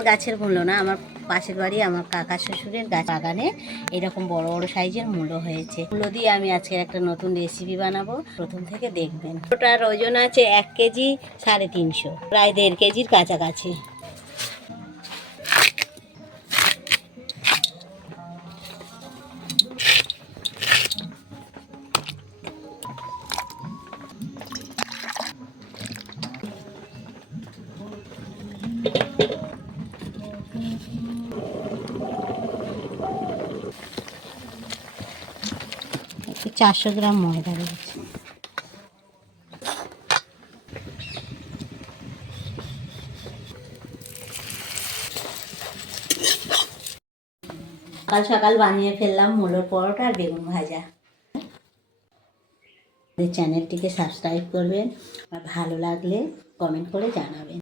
আমার গাছের মূলো না, আমার পাশের বাড়ি আমার কাকা শ্বশুরের গাছ বাগানে এরকম বড় বড় সাইজের মূলো হয়েছে। মূলো দিয়ে আমি আজকে একটা নতুন রেসিপি বানাবো, প্রথম থেকে দেখবেন। ওটার ওজন আছে 1 কেজি 350, প্রায় 1.5 কেজির কাছাকাছি। একটু 400 গ্রাম ময়দা রয়েছে। সকাল সকাল বানিয়ে ফেললাম মূলোর পরোটা আর বেগুন ভাজা। চ্যানেলটিকে সাবস্ক্রাইব করবেন আর ভালো লাগলে কমেন্ট করে জানাবেন।